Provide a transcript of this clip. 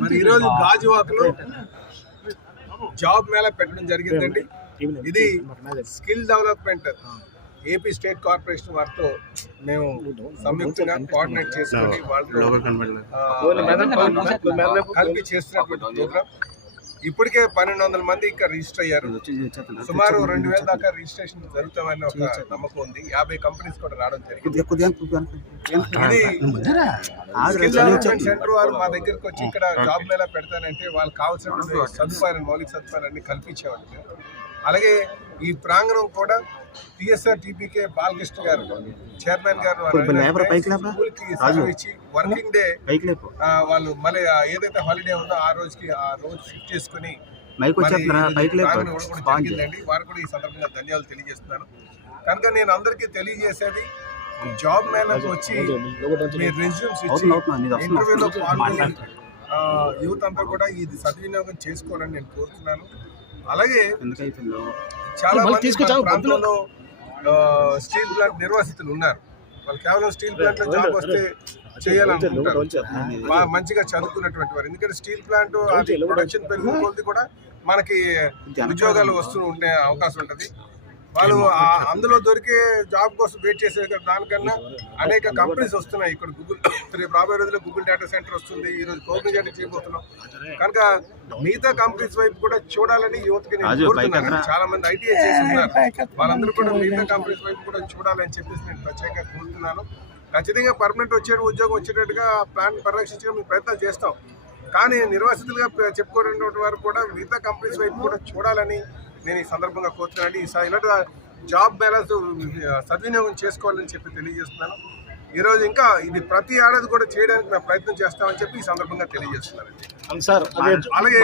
మరి ఈరోజు గాజువాకలో జాబ్ మేళా పెట్టడం జరిగిందండి. ఇది skill development AP state corporation వారితో మేము సంయుక్తంగా కోఆర్డినేట్ చేసుకుని వాళ్ళతో ఆ, కలిపి చేస్తున్నటువంటి ప్రోగ్రామ్. ఇప్పటికే పన్నెండు వందల మంది ఇంకా రిజిస్టర్ అయ్యారు. సుమారు రెండు వేల దాకా రిజిస్ట్రేషన్ జరుగుతామని ఒక నమ్మకం ఉంది. యాభై కంపెనీస్ కూడా రావడం జరిగింది. సెంటర్ వారు మా దగ్గరికి వచ్చి ఇక్కడ జాబ్ మేళా పెడతానంటే వాళ్ళకి కావాల్సిన సదుపాయాలు మౌలిక సదుపాయాలన్నీ కల్పించేవాళ్ళు. అలాగే ఈ ప్రాంగణం కూడా టిఎస్ఆర్ టీపీకే బాలకృష్ణ గారు చైర్మన్ గారు ఇచ్చి వర్కింగ్ డే వాళ్ళు మళ్ళీ ఏదైతే హాలిడే ఉందో ఆ రోజుకి ఆ రోజు షిఫ్ట్ చేసుకుని జరిగిందండి వారు కూడా ఈ సందర్భంగా ధన్యవాదాలు తెలియజేస్తున్నాను. కనుక నేను అందరికీ తెలియజేసేది జాబ్ మేళకు వచ్చి మీ రెజ్యూమ్స్ ఇచ్చి ఇంటర్వ్యూలో పాల్గొని యూత్ అంతా కూడా ఇది సద్వినియోగం చేసుకోవాలని నేను కోరుతున్నాను. అలాగే చాలా మంది మన ప్రాంతంలో ఆ, స్టీల్ ప్లాంట్ నిర్వాసితులు ఉన్నారు. వాళ్ళు కేవలం స్టీల్ ప్లాంట్లో జాబ్ వస్తే చేయాలనుకుంటారు. మంచిగా చదువుకున్నటువంటి వారు. ఎందుకంటే స్టీల్ ప్లాంట్ ప్రొడక్షన్ పెరిగిన కొద్ది కూడా మనకి ఉద్యోగాలు వస్తూ ఉండే అవకాశం ఉంటుంది. వాళ్ళు అందులో దొరికే జాబ్ కోసం వెయిట్ చేసే దానికన్నా అనేక కంపెనీస్ వస్తున్నాయి. ఇక్కడ గూగుల్ రేపు రాబోయే రోజుల్లో గూగుల్ డేటా సెంటర్ వస్తుంది. ఈ రోజు కోగ్నిజెంట్ చేయబోతున్నాం. కనుక మిగతా కంపెనీస్ వైపు కూడా చూడాలని యువతకి నేను కోరుతున్నాను? చాలా మంది ఐటీఐ చేసి ఉన్నారు. వాళ్ళందరూ కూడా మిగతా కంపెనీస్ వైపు కూడా చూడాలని చెప్పేసి నేను ప్రత్యేకంగా కోరుతున్నాను. ఖచ్చితంగా పర్మనెంట్ వచ్చే ఉద్యోగం వచ్చేటట్టుగా ప్లాన్ పరిరక్షించడం మేము ప్రయత్నం చేస్తాం. కానీ నిర్వాసితులుగా చెప్పుకునేటువంటి వారు కూడా మిగతా కంపెనీస్ వైపు కూడా చూడాలని నేను ఈ సందర్భంగా కోరుతున్నాను ఈ స- ఇలాంటి జాబ్ బ్యాలెన్స్ సద్వినియోగం చేసుకోవాలని చెప్పి తెలియజేస్తున్నాను. ఈరోజు ఇంకా ఇది ప్రతి ఏడాది కూడా చేయడానికి మేము ప్రయత్నం చేస్తామని చెప్పి ఈ సందర్భంగా తెలియజేస్తున్నాను అలాగే